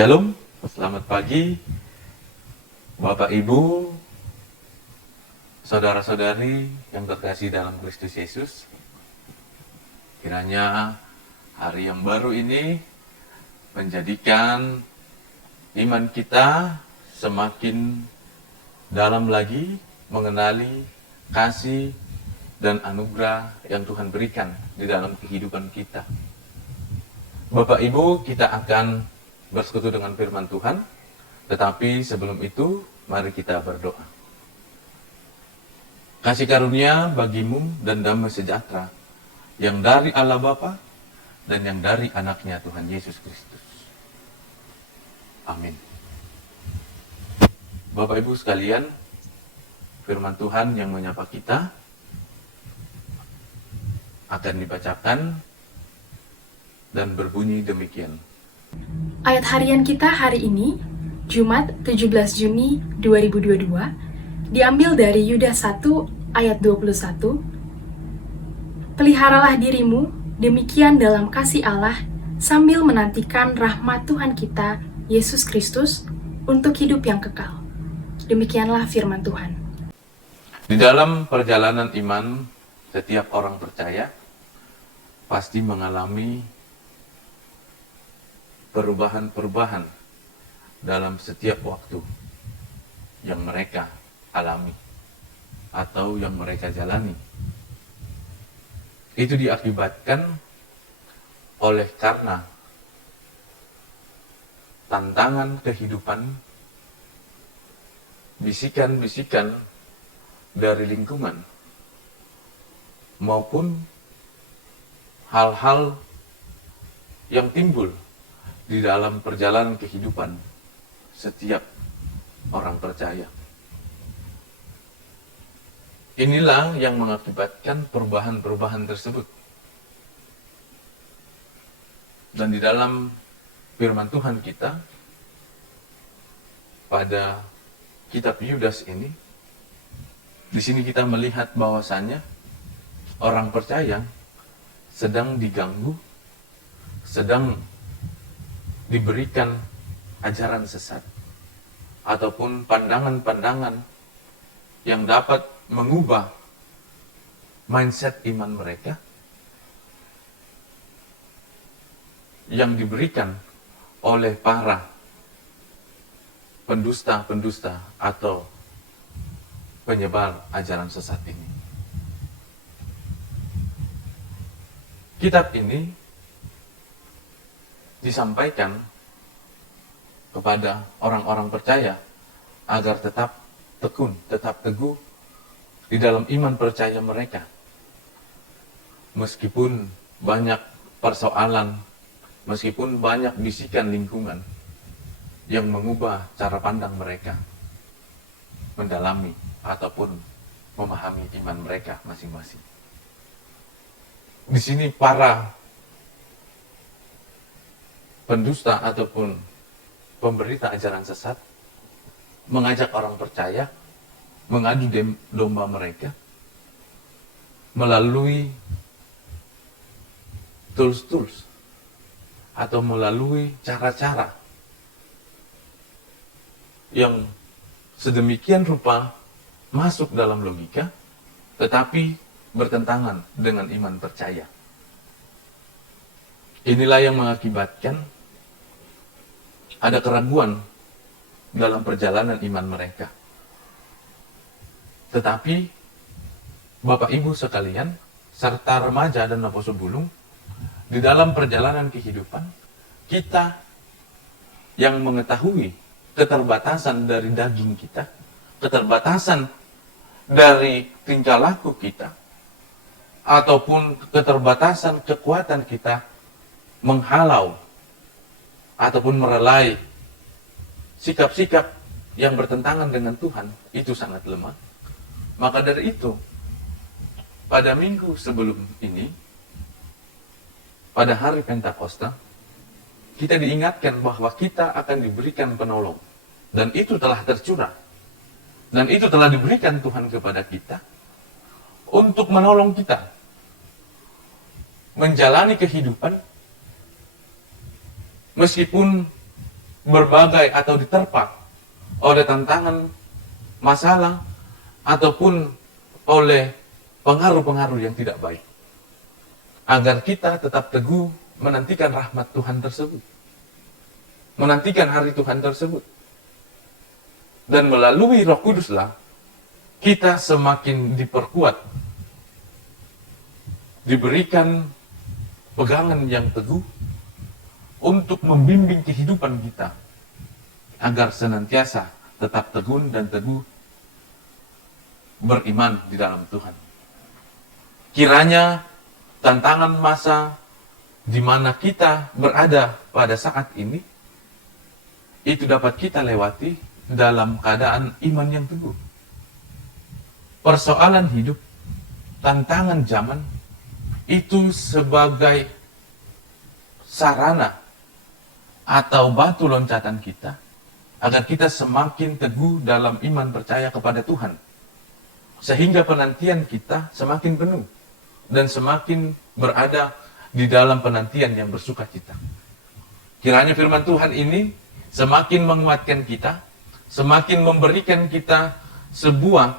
Shalom, selamat pagi Bapak Ibu, saudara-saudari yang terkasih dalam Kristus Yesus. Kiranya hari yang baru ini menjadikan iman kita semakin dalam lagi mengenali kasih dan anugerah yang Tuhan berikan di dalam kehidupan kita. Bapak Ibu, kita akan bersekutu dengan firman Tuhan, tetapi sebelum itu, mari kita berdoa. Kasih karunia bagimu dan damai sejahtera yang dari Allah Bapa dan yang dari anaknya Tuhan Yesus Kristus. Amin. Bapak Ibu sekalian, firman Tuhan yang menyapa kita akan dibacakan dan berbunyi demikian. Ayat harian kita hari ini, Jumat 17 Juni 2022, diambil dari Yudas 1 ayat 21. Peliharalah dirimu demikian dalam kasih Allah sambil menantikan rahmat Tuhan kita, Yesus Kristus, untuk hidup yang kekal. Demikianlah firman Tuhan. Di dalam perjalanan iman, setiap orang percaya pasti mengalami perubahan-perubahan dalam setiap waktu yang mereka alami atau yang mereka jalani. Itu diakibatkan oleh karena tantangan kehidupan, bisikan-bisikan dari lingkungan, maupun hal-hal yang timbul di dalam perjalanan kehidupan setiap orang percaya. Inilah yang mengakibatkan perubahan-perubahan tersebut. Dan di dalam firman Tuhan kita, pada kitab Yudas ini, di sini kita melihat bahwasannya orang percaya sedang diganggu, sedang diberikan ajaran sesat ataupun pandangan-pandangan yang dapat mengubah mindset iman mereka yang diberikan oleh para pendusta-pendusta atau penyebar ajaran sesat ini. Kitab ini disampaikan kepada orang-orang percaya agar tetap tekun, tetap teguh di dalam iman percaya mereka. Meskipun banyak persoalan, meskipun banyak bisikan lingkungan yang mengubah cara pandang mereka mendalami ataupun memahami iman mereka masing-masing. Di sini para pendusta ataupun pemberita ajaran sesat mengajak orang percaya mengadu domba mereka melalui tools-tools atau melalui cara-cara yang sedemikian rupa masuk dalam logika tetapi bertentangan dengan iman percaya. Inilah yang mengakibatkan ada keraguan dalam perjalanan iman mereka. Tetapi Bapak Ibu sekalian, serta remaja dan Apostle Bulung, di dalam perjalanan kehidupan, kita yang mengetahui keterbatasan dari daging kita, keterbatasan dari tingkah laku kita, ataupun keterbatasan kekuatan kita menghalau ataupun merelai sikap-sikap yang bertentangan dengan Tuhan, itu sangat lemah. Maka dari itu, pada minggu sebelum ini, pada hari Pentakosta, kita diingatkan bahwa kita akan diberikan penolong. Dan itu telah tercurah. Dan itu telah diberikan Tuhan kepada kita untuk menolong kita menjalani kehidupan meskipun berbagai atau diterpa oleh tantangan, masalah, ataupun oleh pengaruh-pengaruh yang tidak baik. Agar kita tetap teguh menantikan rahmat Tuhan tersebut. Menantikan hari Tuhan tersebut. Dan melalui Roh Kuduslah, kita semakin diperkuat. Diberikan pegangan yang teguh untuk membimbing kehidupan kita. Agar senantiasa tetap teguh dan teguh beriman di dalam Tuhan. Kiranya tantangan masa di mana kita berada pada saat ini, itu dapat kita lewati dalam keadaan iman yang teguh. Persoalan hidup, tantangan zaman, itu sebagai sarana atau batu loncatan kita, agar kita semakin teguh dalam iman percaya kepada Tuhan. Sehingga penantian kita semakin penuh, dan semakin berada di dalam penantian yang bersuka cita. Kiranya firman Tuhan ini semakin menguatkan kita, semakin memberikan kita sebuah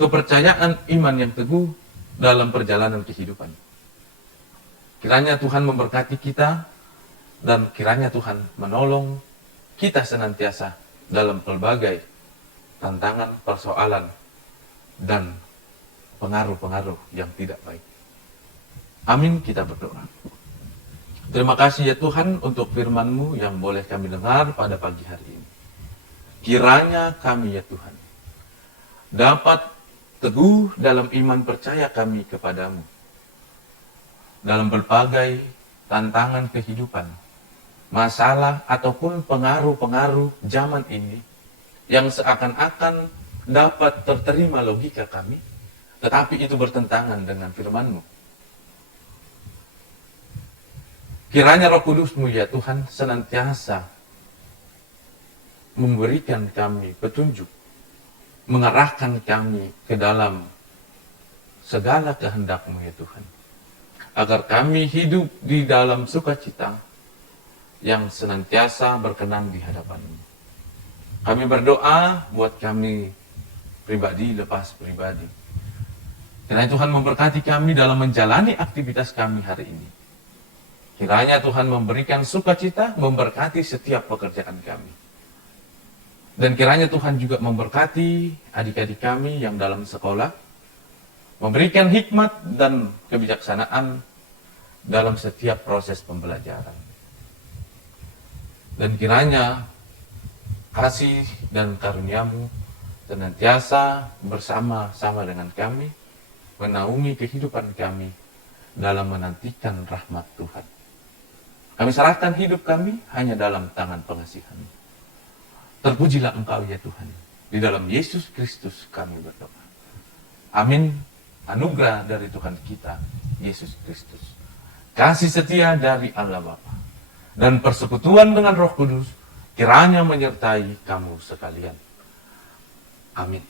kepercayaan iman yang teguh dalam perjalanan kehidupan. Kiranya Tuhan memberkati kita, dan kiranya Tuhan menolong kita senantiasa dalam pelbagai tantangan, persoalan, dan pengaruh-pengaruh yang tidak baik. Amin, kita berdoa. Terima kasih ya Tuhan untuk firman-Mu yang boleh kami dengar pada pagi hari ini. Kiranya kami ya Tuhan dapat teguh dalam iman percaya kami kepadamu. Dalam berbagai tantangan kehidupan, masalah ataupun pengaruh-pengaruh zaman ini yang seakan-akan dapat terterima logika kami, tetapi itu bertentangan dengan firman-Mu. Kiranya Roh Kudus-Mu ya Tuhan senantiasa memberikan kami petunjuk, mengarahkan kami ke dalam segala kehendak-Mu ya Tuhan, agar kami hidup di dalam sukacita yang senantiasa berkenan di hadapan-Mu. Kami berdoa buat kami pribadi lepas pribadi. Kiranya Tuhan memberkati kami dalam menjalani aktivitas kami hari ini. Kiranya Tuhan memberikan sukacita, memberkati setiap pekerjaan kami. Dan kiranya Tuhan juga memberkati adik-adik kami yang dalam sekolah, memberikan hikmat dan kebijaksanaan dalam setiap proses pembelajaran. Dan kiranya kasih dan karunia-Mu senantiasa bersama-sama dengan kami, menaungi kehidupan kami dalam menantikan rahmat Tuhan. Kami serahkan hidup kami hanya dalam tangan pengasihan-Mu. Terpujilah Engkau ya Tuhan. Di dalam Yesus Kristus kami berdoa. Amin. Anugerah dari Tuhan kita, Yesus Kristus, kasih setia dari Allah Bapa, dan persekutuan dengan Roh Kudus kiranya menyertai kamu sekalian. Amin.